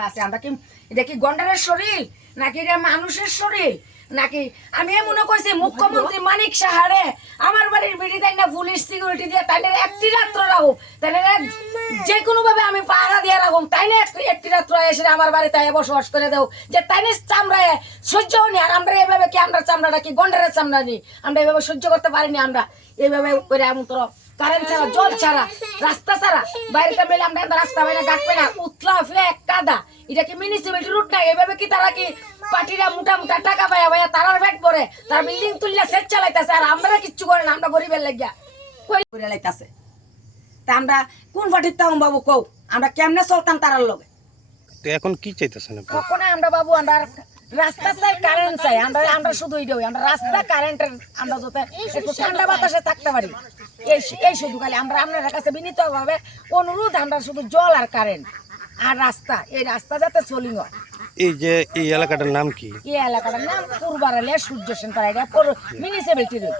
আছে। আমরা কি এটা কি গন্ডারের শরীর? নাকি এটা মানুষের শরীর? নাকি আমি মনে করছি মুখ্যমন্ত্রী মানিক সাহারে, আমার বাড়ির বিড়ি তাই না, পুলিশ সিকিউরিটি দিয়ে তাই একটি রাত্র রাখুক তাই যে কোনো ভাবে আমি পাহারা দিয়ে রাখুম। তাই না একটি রাত্র এসে আমার বাড়িতে বসবাস করে দেও। যে তাই না চামড়ায় সহ্য হয়নি। আর আমরা এভাবে কি আমরা চামড়াটা কি গন্ডারের চামড়া নি? আমরা এভাবে সহ্য করতে পারিনি আমরা। এভাবে করে এমন তোর কারেন্ট ছাড়া জল ছাড়া রাস্তা ছাড়া। বাইরেতে বেলে আমরা রাস্তা পাই না না। উতলা ফেলে এক কাদা এটা কি মিউনিসিপালিটি রুট না? এভাবে কি তারা কি পার্টিরা মোটা মোটা টাকা পায়? ভাইয়া তারার ভেট পরে তারা বিল্ডিং তুললে সেট চালাইতেছে। আর আমরা কিচ্ছু করে না আমরা গরিবের লাগিয়া। কই করে লাইতাছে? তা আমরা কোন পার্টির তাও বাবু কও? আমরা কেমনে চলতাম তারার লগে? তো এখন কি চাইতেছেন কখনো আমরা বাবু আমরা রাস্তা চাই কারেন্ট চাই আমরা আমরা শুধু এই আমরা রাস্তা কারেন্টের আমরা যাতে একটু ঠান্ডা বাতাসে থাকতে পারি। এই এই শুধু খালি আমরা আপনার কাছে বিনীতভাবে অনুরোধ আমরা শুধু জল আর কারেন্ট আর রাস্তা এই রাস্তা যাতে চলি হয়। এই যে এই এলাকাটার নাম কি? এই এলাকাটার নাম পূর্বারালিয়া সূর্য সেন পাড়া এটা মিউনিসিপ্যালিটি রোড